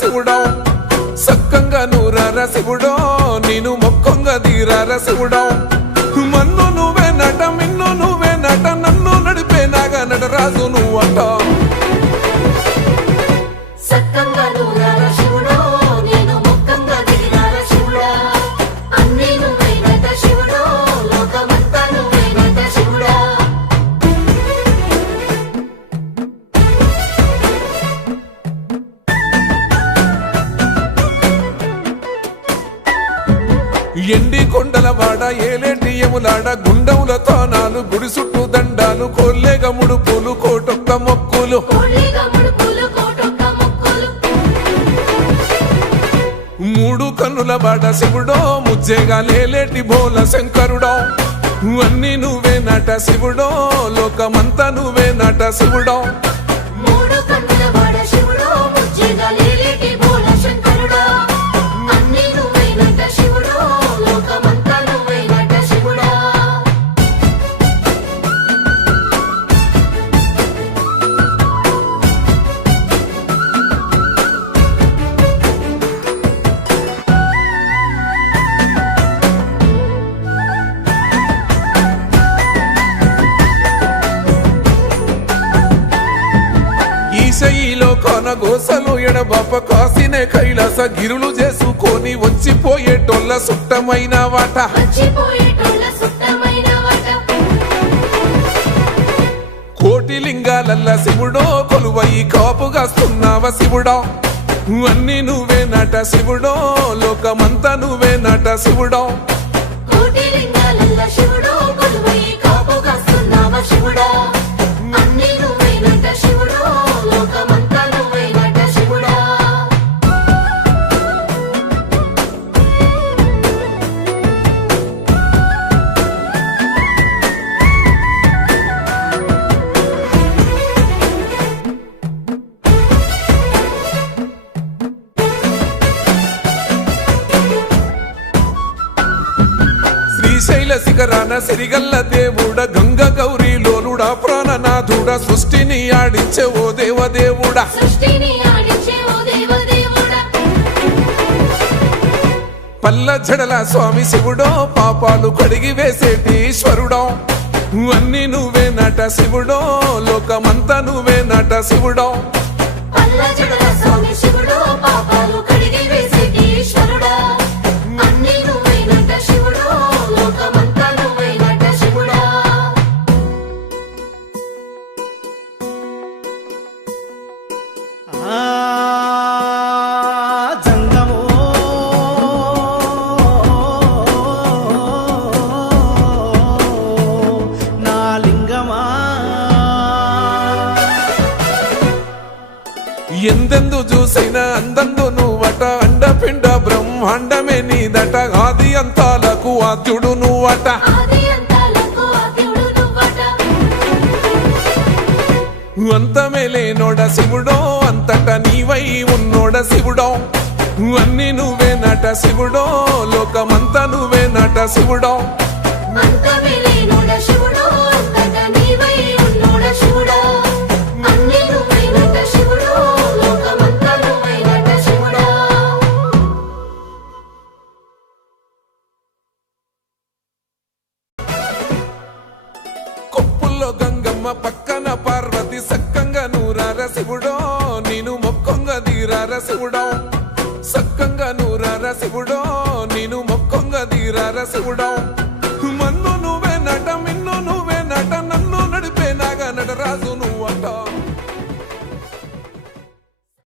శివుడో సక్కంగా నూరార శివుడో నేను మొక్కంగా దీరార శివుడో మన్ను నువ్వే నట మిన్ను నువ్వే నట నన్ను నడిపే నాగా నటరాజు నువ్వంట ఎండి కొండల వాడ ఏలేటి యములాడ గుండములతో నాలు గుడి చుట్టూ దండాలు కొల్లేగా ముడుపులు కోటొక్క మొక్కులు మూడు కన్నుల వాడ శివుడో ముజ్జేగా లేలేటి బోల శంకరుడో అన్ని నువ్వే నట శివుడో లోకమంతా నువ్వే నట శివుడో ఈశయిలో కొనగోసలు ఎడబాప కాసినే కైలాస గిరులు చేసుకొని వచ్చిపోయేటోళ్ళ సుట్టమైన వాట కోటి లింగాలల్ల శివుడో కొలువయి కాపుగాస్తున్నావ శివుడో అన్ని నువ్వే నట శివుడో లోకమంతా నువ్వే నట శివుడో శ్రీశైల శిఖరాన సిరిగల్ల దేవుడ గంగ గౌరీ లోలుడా ప్రాణనాథుడా సృష్టిని ఆడించే ఓ దేవదేవుడా పల్ల జడల స్వామి శివుడో పాపాలు కడిగి వేసేటి ఈశ్వరుడో అన్ని నువ్వే నట శివుడో లోకమంతా నువ్వే నట శివుడో ఎందెందు చూసైనా అందందు నువ్వట అండపిండ బ్రహ్మాండమే నీదట ఆది అంతాలకు ఆద్యుడు నువ్వట అంతమే లేనోడ శివుడో అంతట నీవై ఉన్నోడ శివుడో అన్ని నువ్వే నట శివుడో లోకమంతా నువ్వే నట శివుడో గంగమ్మ పక్కన పార్వతి సక్కంగా నూరార శివుడో నేను మొక్కంగా దీరార శివుడో సక్కంగా నూరార శివుడో నేను మొక్కంగా దీరార శివుడో మన్ను నువ్వే నట మిన్ను